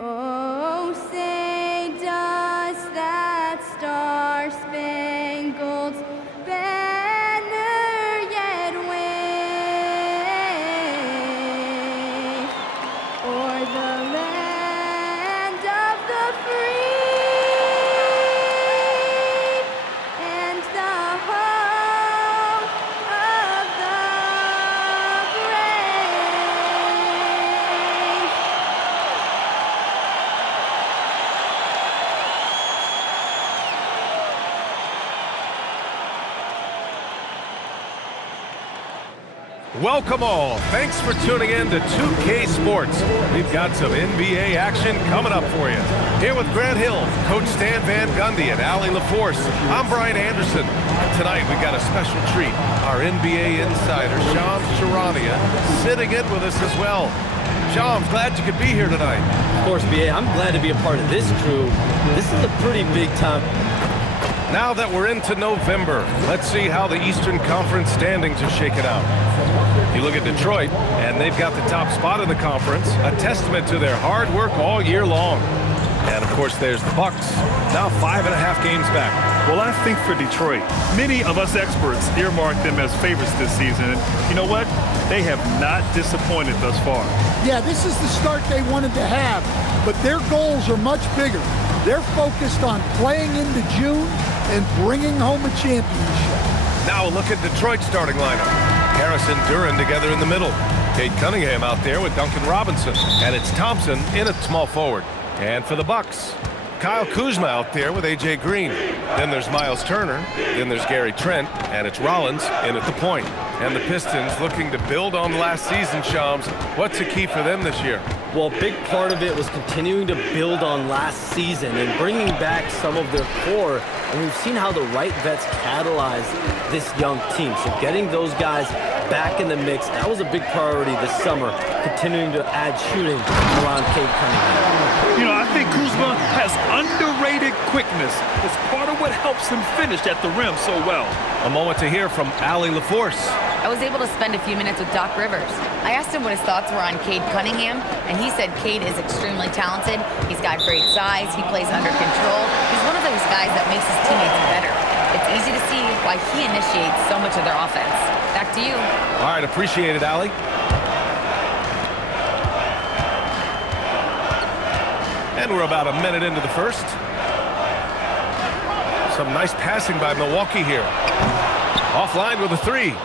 Oh, say does that star-spangled banner yet wave o'er the land of the free and the home of the brave? Welcome all. Thanks for tuning in to 2K Sports. We've got some NBA action coming up for you. Here with Grant Hill, Coach Stan Van Gundy, and Allie LaForce. I'm Brian Anderson. Tonight we've got a special treat. Our NBA insider, Shams Charania, sitting in with us as well. Shams, glad you could be here tonight. Of course, BA, I'm glad to be a part of this crew. This is a pretty big time. Now that we're into November, let's see how the Eastern Conference standings are shaking out. You look at Detroit, and they've got the top spot in the conference, a testament to their hard work all year long. And, of course, there's the Bucks, now 5.5 games back. Well, I think for Detroit, many of us experts earmarked them as favorites this season. And you know what? They have not disappointed thus far. Yeah, this is the start they wanted to have, but their goals are much bigger. They're focused on playing into June and bringing home a championship. Now look at Detroit's starting lineup. Harris and Duran together in the middle. Cade Cunningham out there with Duncan Robinson. And it's Thompson in at small forward. And for the Bucks, Kyle Kuzma out there with A.J. Green. Then there's Miles Turner. Then there's Gary Trent. And it's Rollins in at the point. And the Pistons looking to build on last season, Shams. What's the key for them this year? Well, a big part of it was continuing to build on last season and bringing back some of their core. And we've seen how the right vets catalyze this young team. So getting those guys back in the mix, that was a big priority this summer, continuing to add shooting around Cade Cunningham. You know, I think Kuzma has underrated quickness. It's part of what helps him finish at the rim so well. A moment to hear from Allie LaForce. I was able to spend a few minutes with Doc Rivers. I asked him what his thoughts were on Cade Cunningham, and he said Cade is extremely talented. He's got great size. He plays under control. He's one of those guys that makes his teammates better. It's easy to see why he initiates so much of their offense. Back to you. All right, appreciate it, Allie. And we're about a minute into the first. Some nice passing by Milwaukee here. Offline with a three.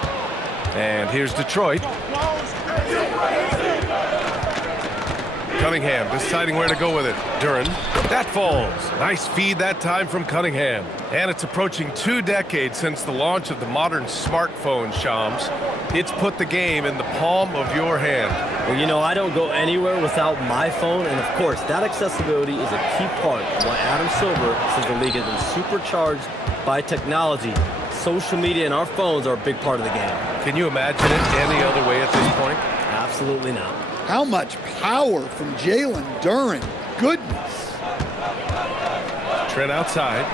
And here's Detroit. Cunningham deciding where to go with it. Duran. That falls. Nice feed that time from Cunningham. And it's approaching 2 decades since the launch of the modern smartphone, Shams. It's put the game in the palm of your hand. Well, you know, I don't go anywhere without my phone, and of course, that accessibility is a key part of why Adam Silver says the league has been supercharged by technology. Social media and our phones are a big part of the game. Can you imagine it any other way at this point? Absolutely not. How much power from Jalen Duran. Goodness. Trent outside.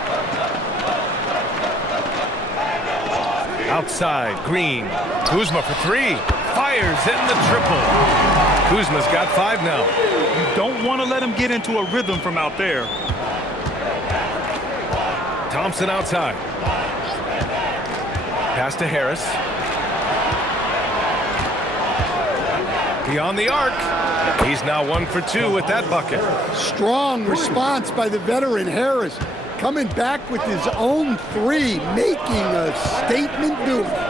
Outside, Green. Kuzma for three. Fires in the triple. Kuzma's got 5 now. You don't want to let him get into a rhythm from out there. Thompson outside. Pass to Harris. Beyond the arc. He's now 1 for 2 with that bucket. Strong response by the veteran Harris. Coming back with his own three, making a statement doing it.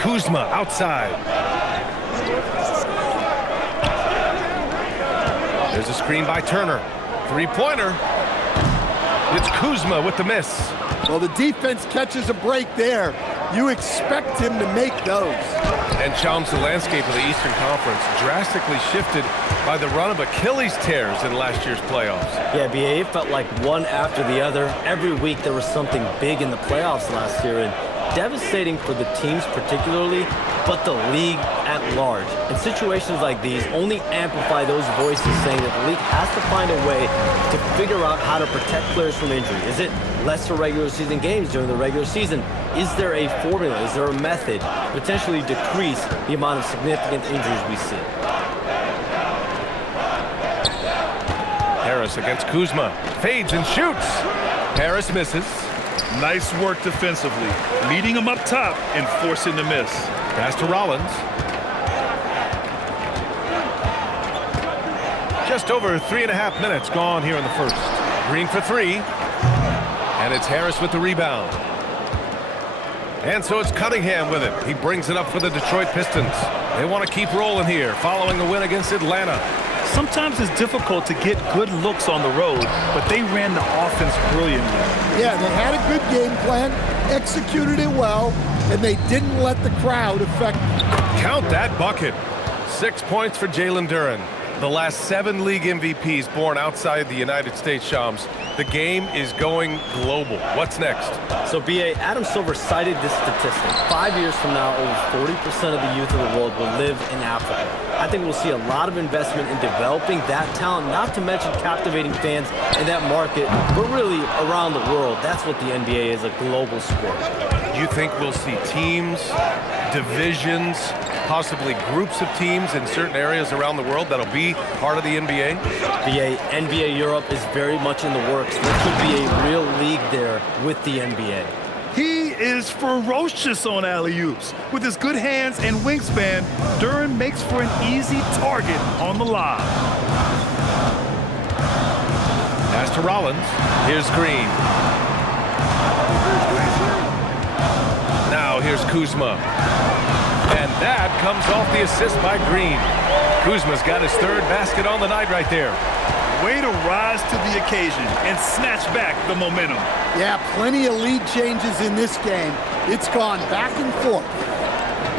Kuzma outside. There's a screen by Turner. 3-pointer. It's Kuzma with the miss. Well, the defense catches a break there. You expect him to make those. And Shams, the landscape of the Eastern Conference drastically shifted by the run of Achilles tears in last year's playoffs. Yeah, BA, it felt like one after the other. Every week there was something big in the playoffs last year, and devastating for the teams particularly, but the league at large. And situations like these only amplify those voices saying that the league has to find a way to figure out how to protect players from injury. Is it lesser regular season games during the regular season? Is there a formula? Is there a method to potentially decrease the amount of significant injuries we see? Harris against Kuzma. Fades and shoots. Harris misses. Nice work defensively, meeting him up top and forcing the miss. Pass to Rollins. Just over 3.5 minutes gone here in the first. Green for three. And it's Harris with the rebound. And so it's Cunningham with it. He brings it up for the Detroit Pistons. They want to keep rolling here following a win against Atlanta. Sometimes it's difficult to get good looks on the road, but they ran the offense brilliantly. Yeah, they had a good game plan, executed it well, and they didn't let the crowd affect them. Count that bucket. 6 points for Jalen Duren. The last 7 league MVPs born outside the United States, Shams. The game is going global. What's next? So, B.A., Adam Silver cited this statistic. 5 years from now, over 40% of the youth of the world will live in Africa. I think we'll see a lot of investment in developing that talent, not to mention captivating fans in that market, but really around the world. That's what the NBA is, a global sport. Do you think we'll see teams, divisions, possibly groups of teams in certain areas around the world that'll be part of the NBA? The NBA Europe is very much in the works. There could be a real league there with the NBA. He is ferocious on alley-oops. With his good hands and wingspan, Duren makes for an easy target on the lob. Pass to Rollins. Here's Green. Now here's Kuzma. And that comes off the assist by Green. Kuzma's got his 3rd basket on the night right there. Way to rise to the occasion and snatch back the momentum. Yeah, plenty of lead changes in this game. It's gone back and forth.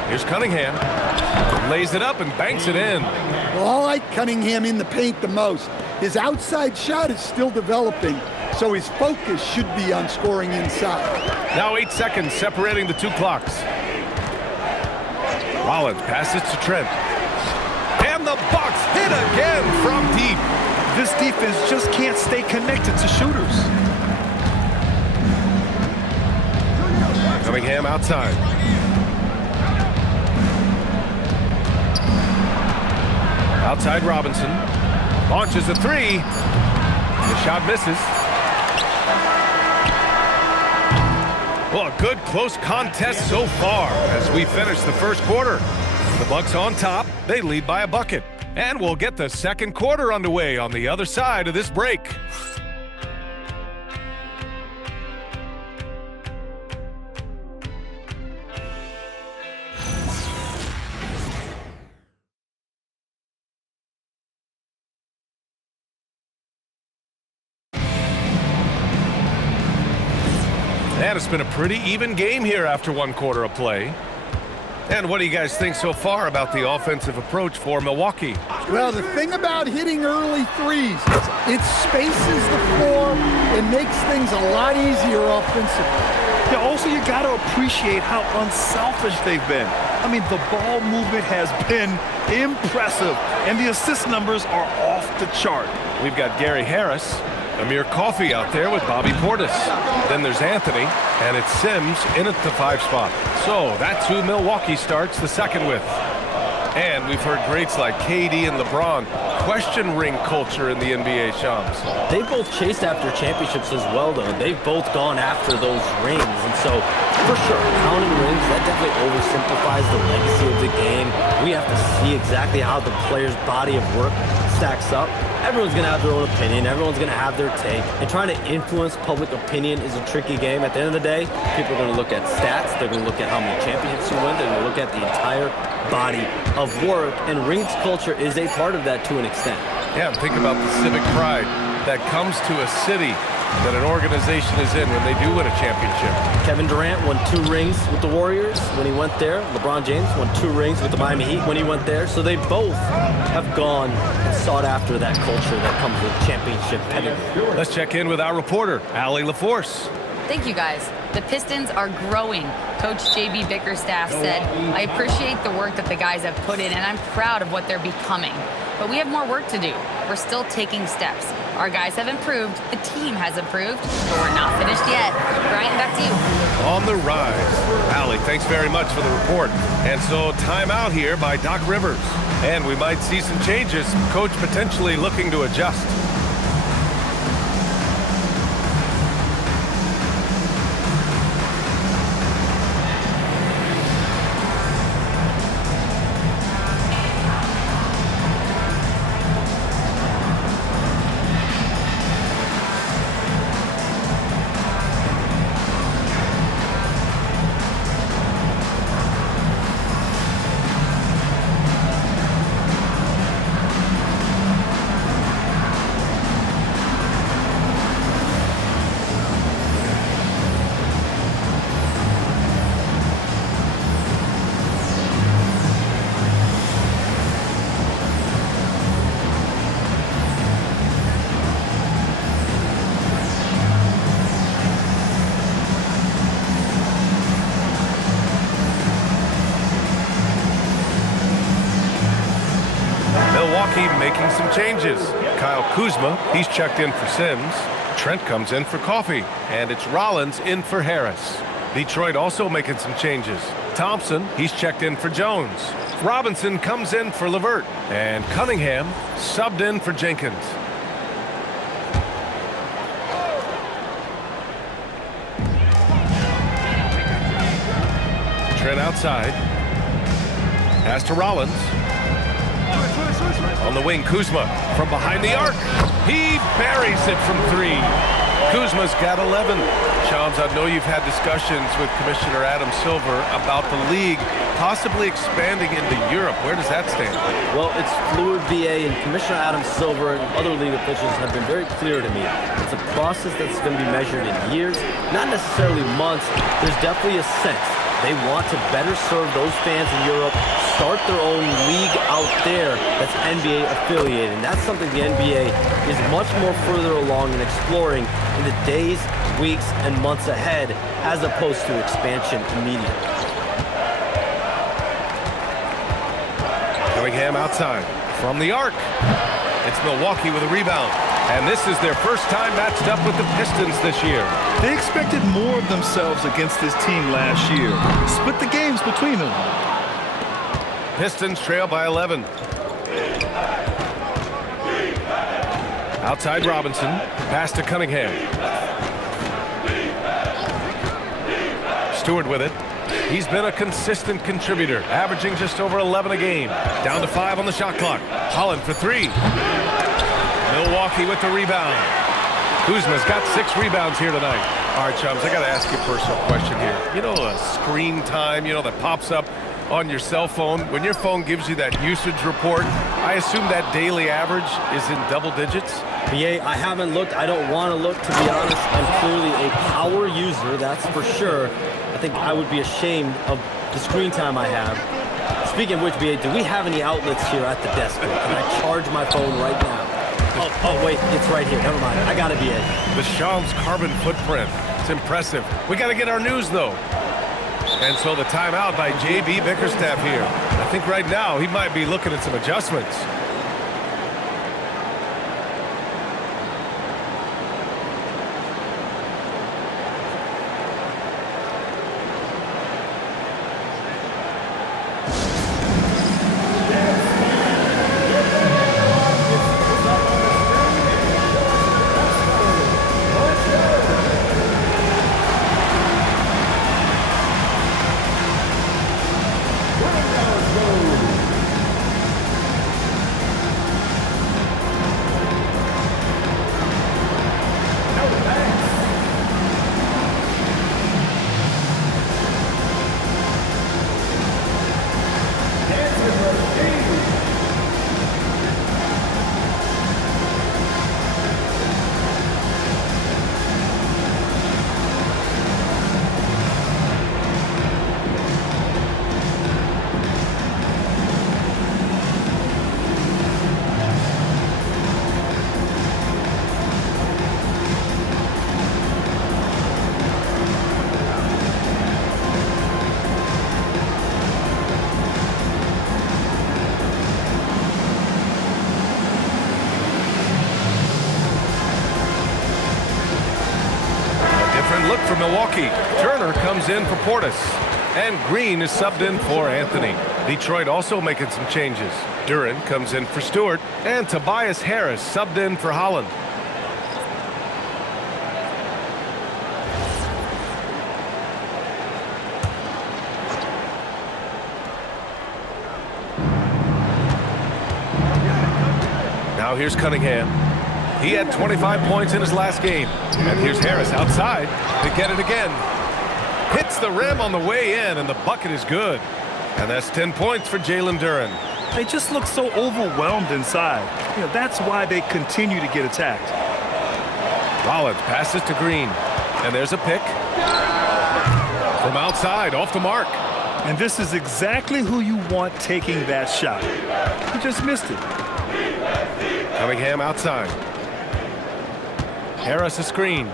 Here's Cunningham. Lays it up and banks it in. Well, I like Cunningham in the paint the most. His outside shot is still developing, so his focus should be on scoring inside. Now 8 seconds separating the 2 clocks. Rollins passes to Trent. And the Bucks hit again from deep. This defense just can't stay connected to shooters. Cunningham outside. Outside Robinson. Launches a 3. The shot misses. Well, a good close contest so far as we finish the first quarter. The Bucks on top. They lead by a bucket. And we'll get the second quarter underway on the other side of this break. And it's been a pretty even game here after 1 quarter of play. And what do you guys think so far about the offensive approach for Milwaukee? Well, the thing about hitting early threes, it spaces the floor and makes things a lot easier offensively. Yeah, also, you got to appreciate how unselfish they've been. I mean, the ball movement has been impressive, and the assist numbers are off the chart. We've got Gary Harris, Amir Coffey out there with Bobby Portis. Then there's Anthony, and it's Sims in at the 5 spot. So that's who Milwaukee starts the second with. And we've heard greats like KD and LeBron question ring culture in the NBA, Shams. They both chased after championships as well, though. They've both gone after those rings. And so, for sure, counting rings, that definitely oversimplifies the legacy of the game. We have to see exactly how the player's body of work stacks up. Everyone's going to have their own opinion. Everyone's going to have their take. And trying to influence public opinion is a tricky game. At the end of the day, people are going to look at stats. They're going to look at how many championships you win. They're going to look at the entire body of work. And rings culture is a part of that to an extent. Yeah, and think about the civic pride that comes to a city that an organization is in when they do win a championship. Kevin Durant won 2 rings with the Warriors when he went there. LeBron James won 2 rings with the Miami Heat when he went there. So they both have gone and sought after that culture that comes with championship pedigree. Let's check in with our reporter, Allie LaForce. Thank you, guys. The Pistons are growing. Coach J.B. Bickerstaff said, I appreciate the work that the guys have put in, and I'm proud of what they're becoming. But we have more work to do. We're still taking steps. Our guys have improved. The team has improved, but we're not finished yet. Brian, back to you. On the rise. Allie, thanks very much for the report. And so timeout here by Doc Rivers. And we might see some changes. Coach potentially looking to adjust. Milwaukee making some changes. Kyle Kuzma, he's checked in for Sims. Trent comes in for Coffee. And it's Rollins in for Harris. Detroit also making some changes. Thompson, he's checked in for Jones. Robinson comes in for LeVert. And Cunningham subbed in for Jenkins. Trent outside. Pass to Rollins. On the wing, Kuzma from behind the arc. He buries it from 3. Kuzma's got 11. Shams, I know you've had discussions with Commissioner Adam Silver about the league possibly expanding into Europe. Where does that stand? Well, it's fluid, BA, and Commissioner Adam Silver and other league officials have been very clear to me. It's a process that's going to be measured in years, not necessarily months. There's definitely a sense they want to better serve those fans in Europe, start their own league out there that's NBA affiliated. And that's something the NBA is much more further along in exploring in the days, weeks, and months ahead, as opposed to expansion immediately. Cunningham outside from the arc. It's Milwaukee with a rebound. And this is their first time matched up with the Pistons this year. They expected more of themselves against this team last year. Split the games between them. Pistons trail by 11. Outside Robinson. Pass to Cunningham. Stewart with it. He's been a consistent contributor, averaging just over 11 a game. Down to 5 on the shot clock. Holland for 3. Milwaukee with the rebound. Kuzma's got 6 rebounds here tonight. All right, chums, I got to ask you a personal question here. You know, screen time, that pops up on your cell phone. When your phone gives you that usage report, I assume that daily average is in double digits? BA, I haven't looked. I don't want to look, to be honest. I'm clearly a power user, that's for sure. I think I would be ashamed of the screen time I have. Speaking of which, BA, do we have any outlets here at the desk? Can I charge my phone right now? Oh, wait, it's right here. Never mind. I got it, BA. The Shams carbon footprint. It's impressive. We got to get our news, though. And so the timeout by J.B. Bickerstaff here. I think right now he might be looking at some adjustments. Look for Milwaukee. Turner comes in for Portis. And Green is subbed in for Anthony. Detroit also making some changes. Duran comes in for Stewart. And Tobias Harris subbed in for Holland. Now here's Cunningham. He had 25 points in his last game. And here's Harris outside to get it again. Hits the rim on the way in, and the bucket is good. And that's 10 points for Jalen Duran. They just look so overwhelmed inside. That's why they continue to get attacked. Rollins passes to Green. And there's a pick. From outside, off the mark. And this is exactly who you want taking that shot. He just missed it. Cunningham outside. Harris a screen.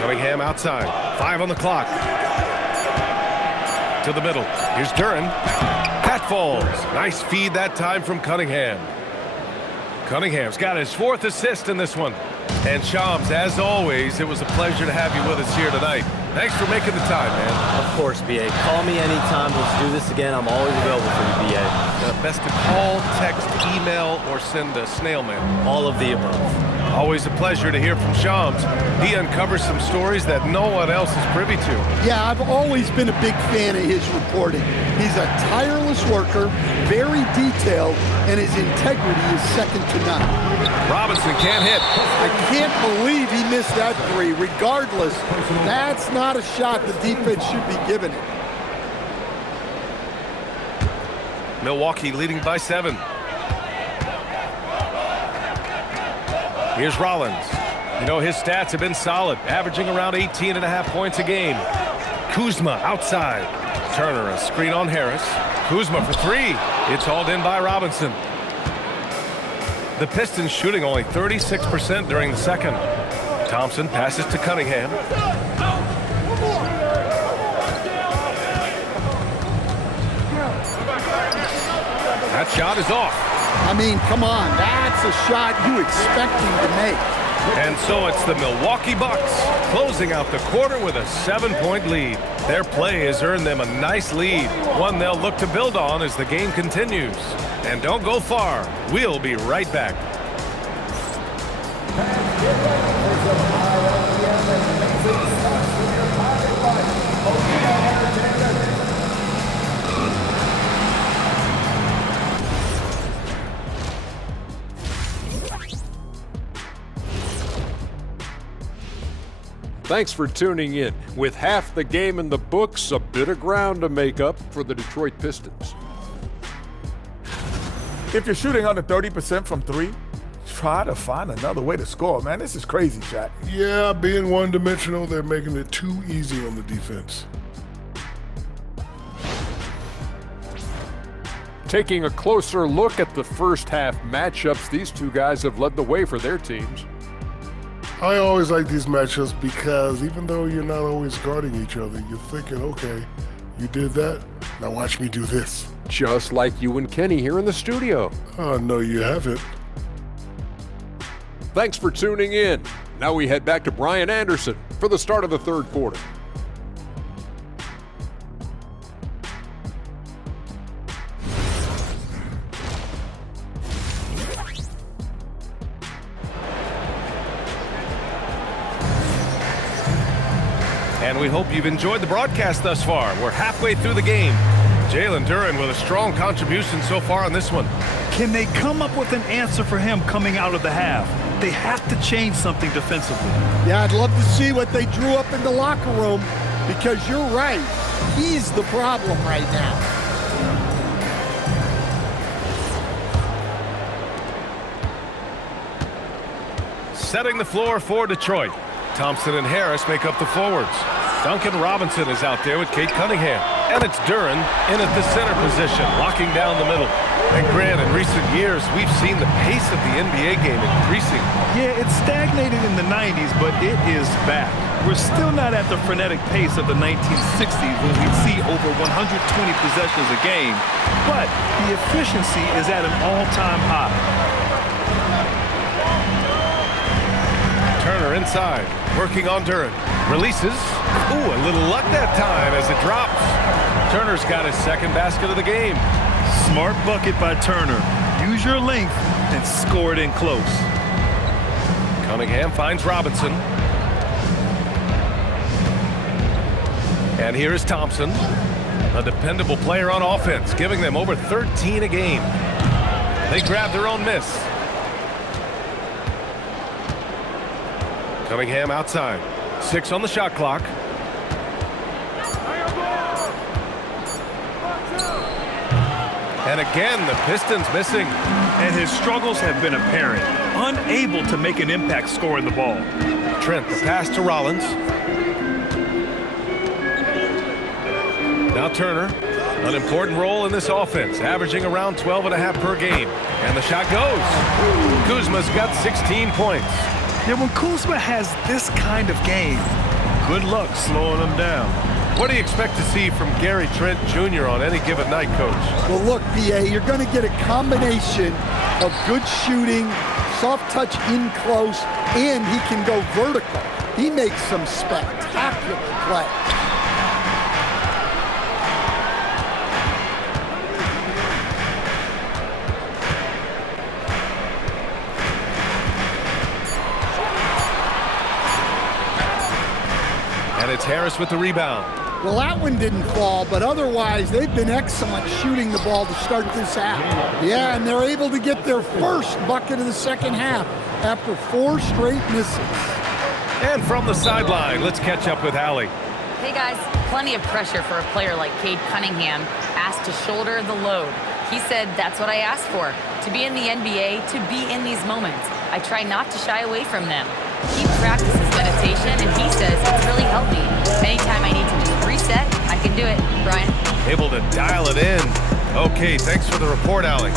Cunningham outside. 5 on the clock. To the middle. Here's Duran. That falls. Nice feed that time from Cunningham. Cunningham's got his 4th assist in this one. And Shams, as always, it was a pleasure to have you with us here tonight. Thanks for making the time, man. Of course, BA. Call me anytime. Let's do this again. I'm always available for you, BA. Best to call, text, email, or send a snail mail. All of the above. Always a pleasure to hear from Shams. He uncovers some stories that no one else is privy to. Yeah, I've always been a big fan of his reporting. He's a tireless worker, very detailed, and his integrity is second to none. Robinson can't hit. I can't believe he missed that 3. Regardless, that's not a shot the defense should be giving it. Milwaukee leading by 7. Here's Rollins. You know, his stats have been solid, averaging around 18.5 points a game. Kuzma outside. Turner, a screen on Harris. Kuzma for 3. It's hauled in by Robinson. The Pistons shooting only 36% during the second. Thompson passes to Cunningham. That shot is off. I mean, come on, that's a shot you expect him to make. And so it's the Milwaukee Bucks closing out the quarter with a 7-point lead. Their play has earned them a nice lead, one they'll look to build on as the game continues. And don't go far. We'll be right back. Thanks for tuning in. With half the game in the books, a bit of ground to make up for the Detroit Pistons. If you're shooting under 30% from 3, try to find another way to score, man. This is crazy, Shaq. Yeah, being one-dimensional, they're making it too easy on the defense. Taking a closer look at the first half matchups, these two guys have led the way for their teams. I always like these matchups because even though you're not always guarding each other, you're thinking, okay, you did that, now watch me do this. Just like you and Kenny here in the studio. Oh, no, you haven't. Thanks for tuning in. Now we head back to Brian Anderson for the start of the third quarter. And we hope you've enjoyed the broadcast thus far. We're halfway through the game. Jalen Duren with a strong contribution so far on this one. Can they come up with an answer for him coming out of the half? They have to change something defensively. Yeah, I'd love to see what they drew up in the locker room because you're right. He's the problem right now. Setting the floor for Detroit. Thompson and Harris make up the forwards. Duncan Robinson is out there with Kate Cunningham. And it's Duren in at the center position, locking down the middle. And Grant, in recent years, we've seen the pace of the NBA game increasing. Yeah, it stagnated in the 90s, but it is back. We're still not at the frenetic pace of the 1960s when we'd see over 120 possessions a game, but the efficiency is at an all-time high. Turner inside, working on Duren. Releases. Ooh, a little luck that time as it drops. Turner's got his second basket of the game. Smart bucket by Turner. Use your length and score it in close. Cunningham finds Robinson. And here is Thompson, a dependable player on offense, giving them over 13 a game. They grab their own miss. Cunningham outside. 6 on the shot clock. And again, the Pistons missing. And his struggles have been apparent. Unable to make an impact scoring the ball. Trent, the pass to Rollins. Now Turner, an important role in this offense, averaging around 12.5 per game. And the shot goes. Kuzma's got 16 points. Yeah, when Kuzma has this kind of game, good luck slowing him down. What do you expect to see from Gary Trent Jr. on any given night, Coach? Well, look, PA, you're going to get a combination of good shooting, soft touch in close, and he can go vertical. He makes some spectacular plays. And it's Harris with the rebound. Well, that one didn't fall, but otherwise they've been excellent shooting the ball to start this half. Yeah, and they're able to get their first bucket of the second half after 4 straight misses. And from the sideline, let's catch up with Allie. Hey guys, plenty of pressure for a player like Cade Cunningham asked to shoulder the load. He said that's what I asked for, to be in the NBA, to be in these moments. I try not to shy away from them. He practices meditation, and he says it's really helped me. Anytime I need to just reset, I can do it. Brian? Able to dial it in. Okay, thanks for the report, Allie.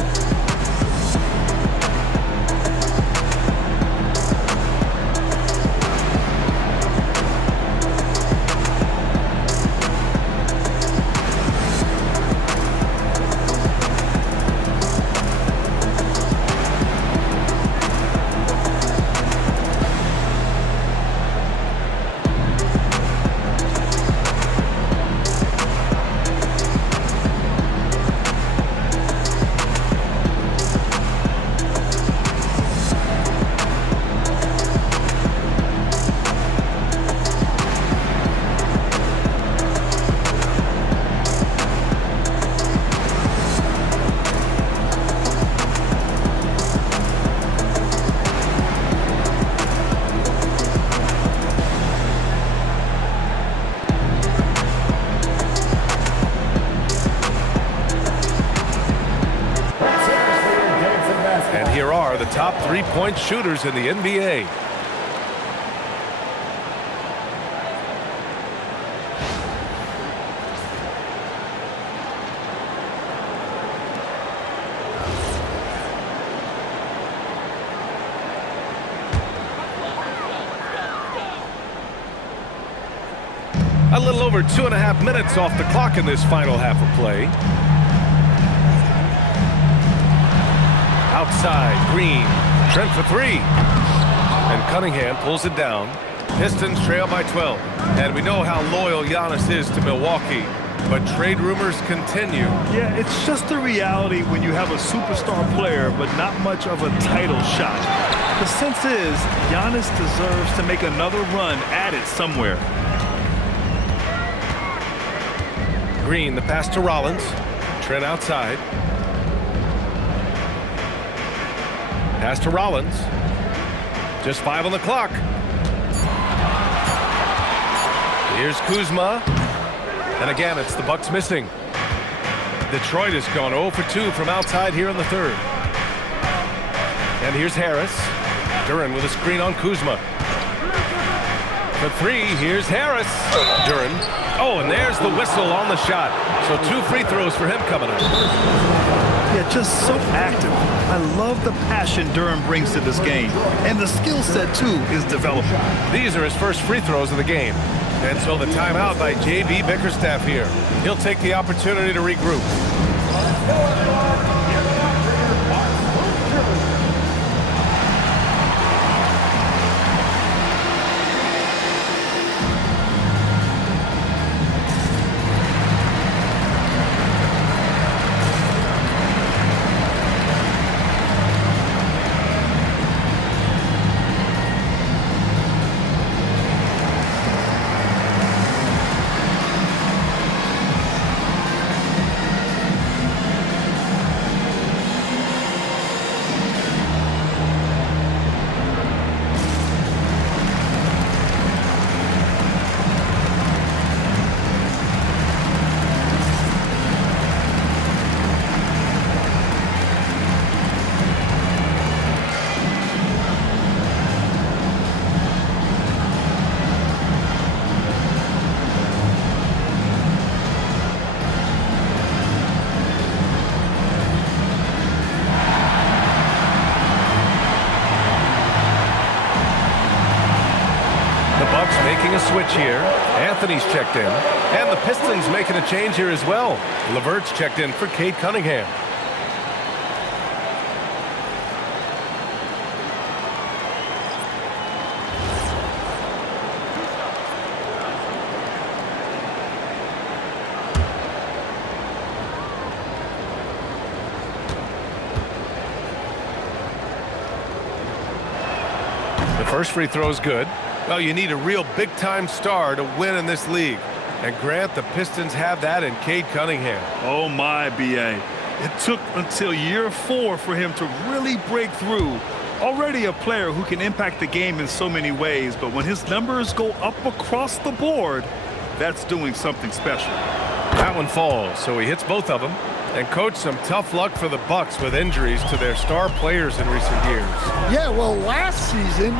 The top 3-point shooters in the NBA. A little over 2.5 minutes off the clock in this final half of play. Outside, Green, Trent for 3. And Cunningham pulls it down. Pistons trail by 12. And we know how loyal Giannis is to Milwaukee. But trade rumors continue. Yeah, it's just the reality when you have a superstar player, but not much of a title shot. The sense is Giannis deserves to make another run at it somewhere. Green, the pass to Rollins. Trent outside. Pass to Rollins. Just 5 on the clock. Here's Kuzma. And again, it's the Bucks missing. Detroit has gone 0 for 2 from outside here in the third. And here's Harris. Duren with a screen on Kuzma. For 3, here's Harris. Duren. Oh, and there's the whistle on the shot. So 2 free throws for him coming up. Yeah, just so active. I love the passion Duren brings to this game. And the skill set, too, is developing. These are his first free throws of the game. And so the timeout by J.B. Bickerstaff here. He'll take the opportunity to regroup. Making a switch here. Anthony's checked in, and the Pistons making a change here as well. LeVert's checked in for Cade Cunningham. The first free throw is good. Well, you need a real big-time star to win in this league. And Grant, the Pistons have that in Cade Cunningham. Oh, my, B.A. It took until year 4 for him to really break through. Already a player who can impact the game in so many ways, but when his numbers go up across the board, that's doing something special. That one falls, so he hits both of them. And, Coach, some tough luck for the Bucks with injuries to their star players in recent years. Yeah, well, last season,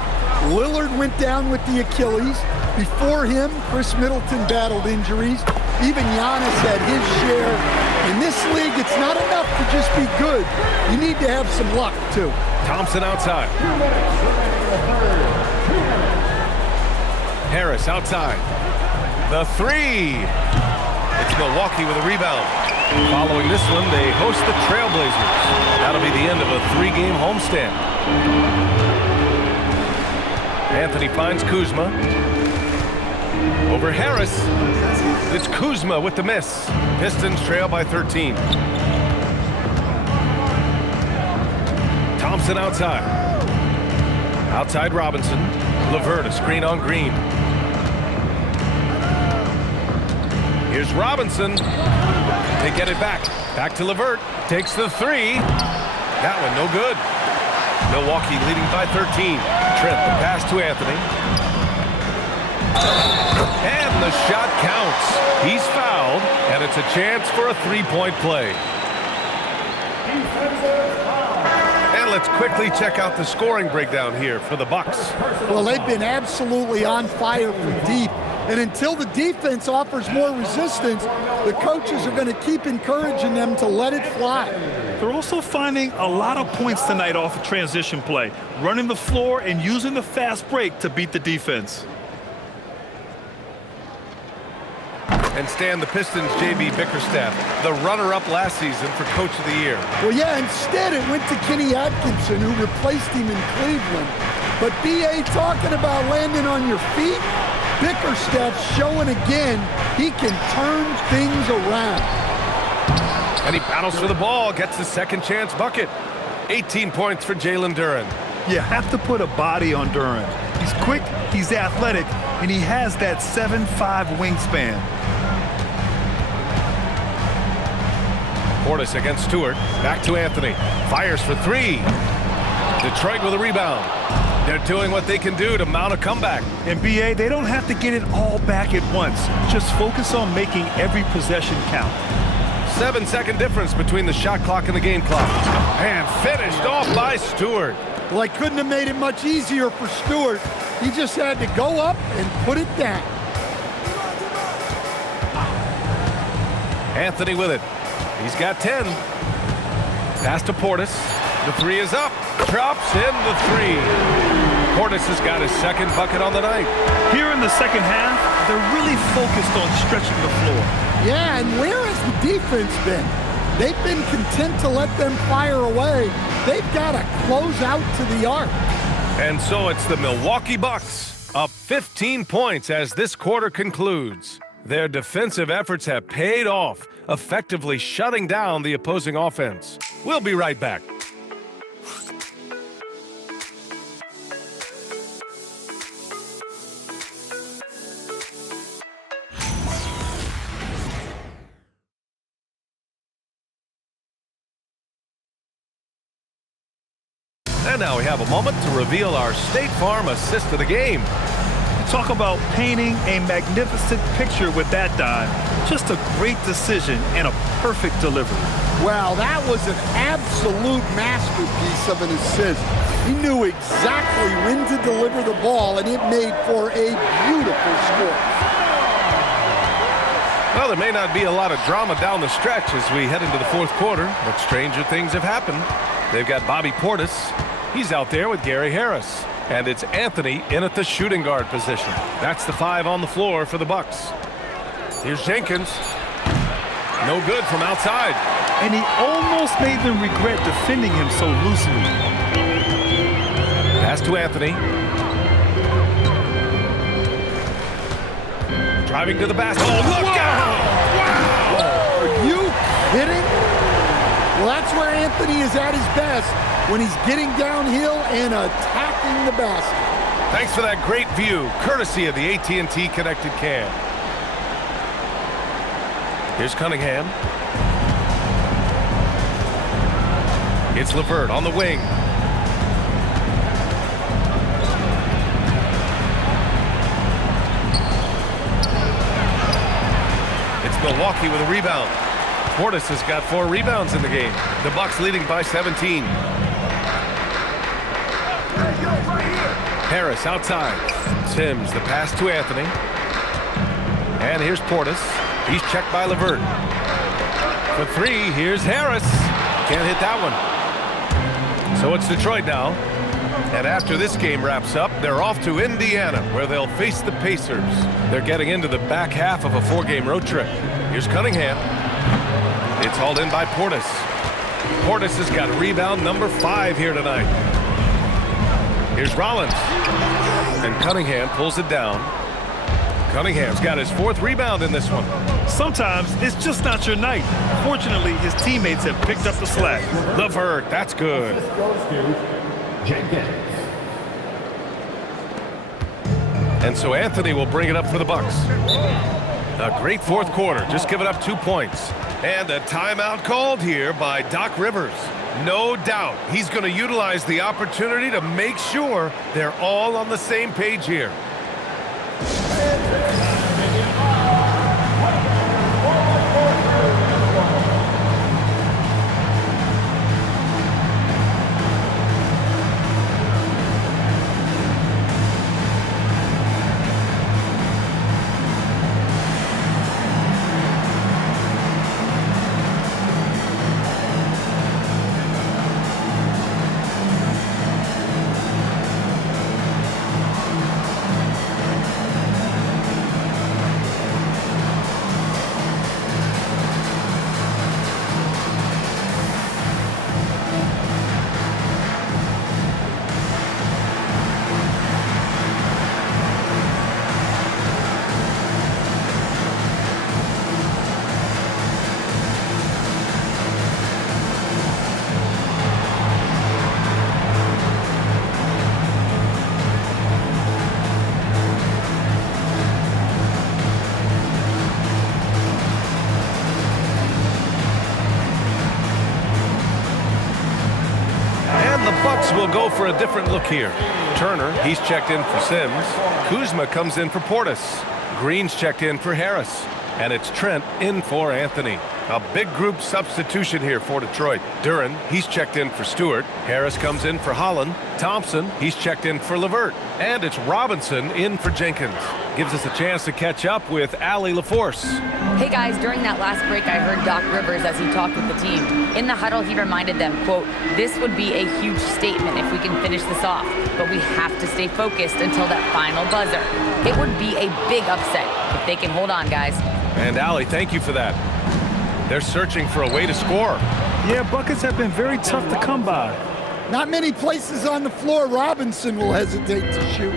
Lillard went down with the Achilles. Before him, Chris Middleton battled injuries. Even Giannis had his share. In this league, it's not enough to just be good. You need to have some luck, too. Thompson outside. Harris outside. The three. It's Milwaukee with a rebound. Following this one, they host the Trailblazers. That'll be the end of a 3-game homestand. Anthony finds Kuzma. Over Harris. It's Kuzma with the miss. Pistons trail by 13. Thompson outside. Outside Robinson. LeVert, a screen on Green. Here's Robinson. They get it back. Back to LeVert. Takes the three. That one no good. Milwaukee leading by 13. Trent, the pass to Anthony. And the shot counts. He's fouled, and it's a chance for a three-point play. And let's quickly check out the scoring breakdown here for the Bucks. Well, they've been absolutely on fire from deep. And until the defense offers more resistance, the coaches are going to keep encouraging them to let it fly. They're also finding a lot of points tonight off of transition play, running the floor and using the fast break to beat the defense. And Stan, the Pistons' J.B. Bickerstaff, the runner-up last season for Coach of the Year. Well, yeah, instead it went to Kenny Atkinson, who replaced him in Cleveland. But B.A. talking about landing on your feet, Bickerstaff's showing again he can turn things around. And he battles for the ball, gets the second chance bucket. 18 points for Jalen Duren. You have to put a body on Duren. He's quick, he's athletic, and he has that 7'5" wingspan. Portis against Stewart. Back to Anthony. Fires for three. Detroit with a rebound. They're doing what they can do to mount a comeback. And B.A., they don't have to get it all back at once. Just focus on making every possession count. 7-second difference between the shot clock and the game clock. And finished off by Stewart. Well, I couldn't have made it much easier for Stewart. He just had to go up and put it down. Anthony with it. He's got 10. Pass to Portis. The three is up. Drops in the three. Portis has got his second bucket on the night. Here in the second half, they're really focused on stretching the floor. Yeah, and where has the defense been? They've been content to let them fire away. They've got to close out to the arc. And so it's the Milwaukee Bucks, up 15 points as this quarter concludes. Their defensive efforts have paid off, effectively shutting down the opposing offense. We'll be right back. And now we have a moment to reveal our State Farm assist of the game. Talk about painting a magnificent picture with that dive. Just a great decision and a perfect delivery. Wow, that was an absolute masterpiece of an assist. He knew exactly when to deliver the ball, and it made for a beautiful score. Well, there may not be a lot of drama down the stretch as we head into the fourth quarter, but stranger things have happened. They've got Bobby Portis. He's out there with Gary Harris. And it's Anthony in at the shooting guard position. That's the 5 on the floor for the Bucks. Here's Jenkins. No good from outside. And he almost made them regret defending him so loosely. Pass to Anthony. Driving to the basket. Oh, look out! Wow! Are you kidding? Well, that's where Anthony is at his best, when he's getting downhill and attacking the basket. Thanks for that great view, courtesy of the AT&T connected cam. Here's Cunningham. It's LeVert on the wing. It's Milwaukee with a rebound. Portis has got 4 rebounds in the game. The Bucks leading by 17. Harris outside. Sims, the pass to Anthony. And here's Portis. He's checked by LeVert. For 3, here's Harris. Can't hit that one. So it's Detroit now. And after this game wraps up, they're off to Indiana, where they'll face the Pacers. They're getting into the back half of a 4-game road trip. Here's Cunningham. It's hauled in by Portis. Portis has got rebound number 5 here tonight. Here's Rollins. And Cunningham pulls it down. Cunningham's got his 4th rebound in this one. Sometimes it's just not your night. Fortunately, his teammates have picked up the slack. LeVert, that's good. And so Anthony will bring it up for the Bucks. A great 4th quarter, just giving up 2 points. And a timeout called here by Doc Rivers. No doubt he's going to utilize the opportunity to make sure they're all on the same page here. We'll go for a different look here. Turner, he's checked in for Sims. Kuzma comes in for Portis. Green's checked in for Harris. And it's Trent in for Anthony. A big group substitution here for Detroit. Duren, he's checked in for Stewart. Harris comes in for Holland. Thompson, he's checked in for LeVert. And it's Robinson in for Jenkins. Gives us a chance to catch up with Allie LaForce. Hey guys, during that last break, I heard Doc Rivers as he talked with the team. In the huddle, he reminded them, quote, "This would be a huge statement if we can finish this off, but we have to stay focused until that final buzzer. It would be a big upset if they can hold on, guys." And Allie, thank you for that. They're searching for a way to score. Yeah, buckets have been very tough to come by. Not many places on the floor Robinson will hesitate to shoot.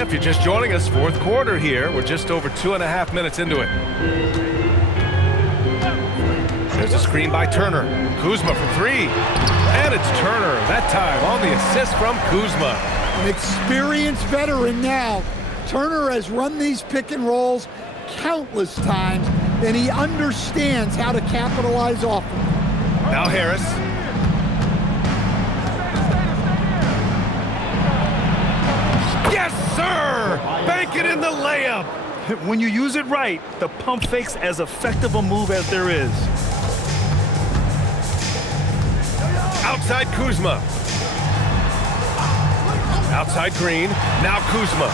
If you're just joining us, 4th quarter here. We're just over 2.5 minutes into it. There's a screen by Turner. Kuzma for 3. And it's Turner, that time on the assist from Kuzma. An experienced veteran now. Turner has run these pick and rolls countless times, and he understands how to capitalize off them. Now Harris. Yes, sir! Bank it in the layup. When you use it right, the pump fake's as effective a move as there is. Outside Kuzma. Outside Green. Now Kuzma.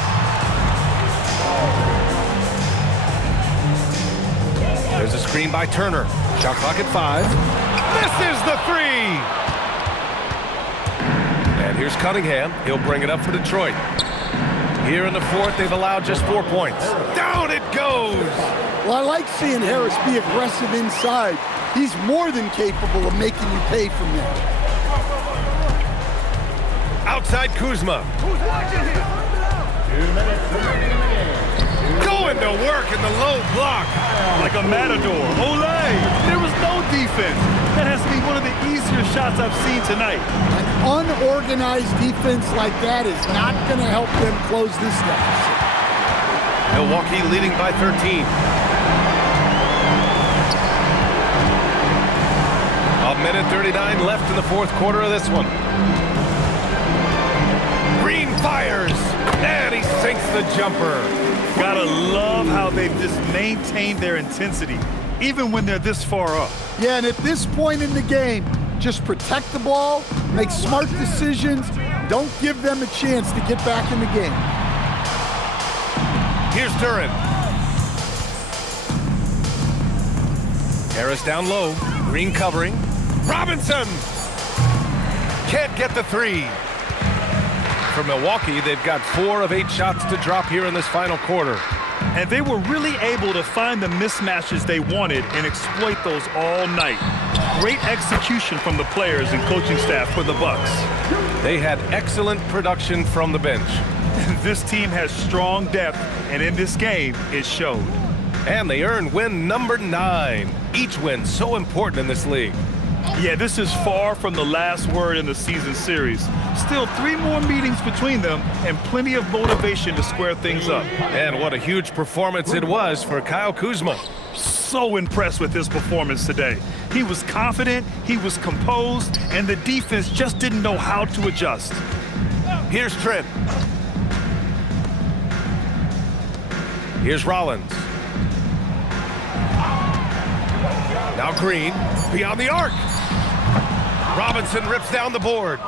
There's a screen by Turner. Shot clock at 5. This is the 3. Here's Cunningham. He'll bring it up for Detroit. Here in the fourth, they've allowed just 4 points. Down it goes! Well, I like seeing Harris be aggressive inside. He's more than capable of making you pay from there. Outside Kuzma. Who's watching here? Going to work in the low block. Like a matador. Olay! There was no defense. That has to be one of the easier shots I've seen tonight. An unorganized defense like that is not going to help them close this deficit. Milwaukee leading by 13. A minute 39 left in the fourth quarter of this one. Green fires, and he sinks the jumper. Gotta love how they've just maintained their intensity, even when they're this far up. Yeah, and at this point in the game, just protect the ball, make smart decisions, don't give them a chance to get back in the game. Here's Duran. Harris down low, Green covering. Robinson! Can't get the three. For Milwaukee, they've got 4 of 8 shots to drop here in this final quarter. And they were really able to find the mismatches they wanted and exploit those all night. Great execution from the players and coaching staff for the Bucks. They had excellent production from the bench. This team has strong depth, and in this game, it showed. And they earned win number 9. Each win so important in this league. Yeah, this is far from the last word in the season series. Still 3 more meetings between them and plenty of motivation to square things up. And what a huge performance it was for Kyle Kuzma. So impressed with his performance today. He was confident, he was composed, and the defense just didn't know how to adjust. Here's Trent. Here's Rollins. Now Green, beyond the arc. Robinson rips down the board.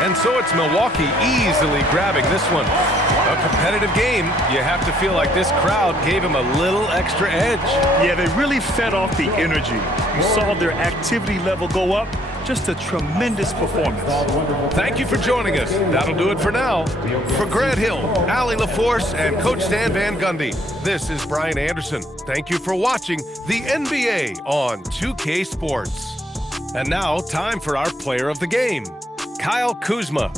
And so it's Milwaukee easily grabbing this one. A competitive game, you have to feel like this crowd gave him a little extra edge. Yeah, they really fed off the energy. You saw their activity level go up. Just a tremendous performance. Thank you for joining us. That'll do it for now. For Grant Hill, Allie LaForce, and Coach Stan Van Gundy, this is Brian Anderson. Thank you for watching the NBA on 2K Sports. And now, time for our player of the game, Kyle Kuzma.